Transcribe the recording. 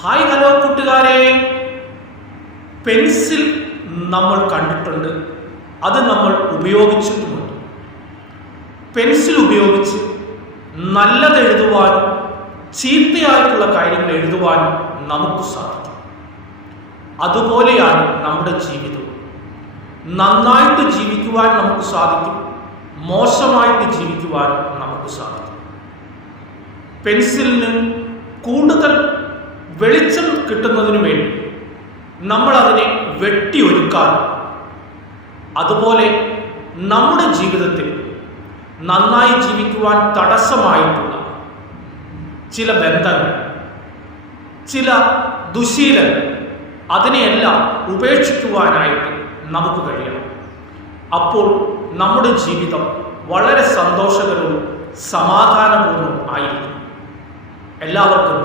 Hi hello കൂട്ടുകാരെ, pencil നമ്മൾ കണ്ടിട്ടുണ്ട്, അത് നമ്മൾ ഉപയോഗിച്ചിട്ടുമുണ്ട്. പെൻസിൽ ഉപയോഗിച്ച് നല്ലത് എഴുതുവാനും ചീത്തയായിട്ടുള്ള കാര്യങ്ങൾ എഴുതുവാനും നമുക്ക് സാധിക്കും. അതുപോലെയാണ് നമ്മുടെ ജീവിതം. നന്നായിട്ട് ജീവിക്കുവാൻ നമുക്ക് സാധിക്കും, മോശമായിട്ട് ജീവിക്കുവാൻ നമുക്ക് സാധിക്കും. പെൻസിലിന് കൂടുതൽ വെളിച്ചം കിട്ടുന്നതിന് വേണ്ടി നമ്മൾ അതിനെ വെട്ടിയൊരുക്കാൻ, അതുപോലെ നമ്മുടെ ജീവിതത്തിൽ നന്നായി ജീവിക്കുവാൻ തടസ്സമായിട്ടുള്ള ചില ബന്ധങ്ങൾ, ചില ദുശീലങ്ങൾ, അതിനെയെല്ലാം ഉപേക്ഷിക്കുവാനായിട്ട് നമുക്ക് കഴിയണം. അപ്പോൾ നമ്മുടെ ജീവിതം വളരെ സന്തോഷകരവും സമാധാനപൂർണ്ണവും ആയിരിക്കും. എല്ലാവർക്കും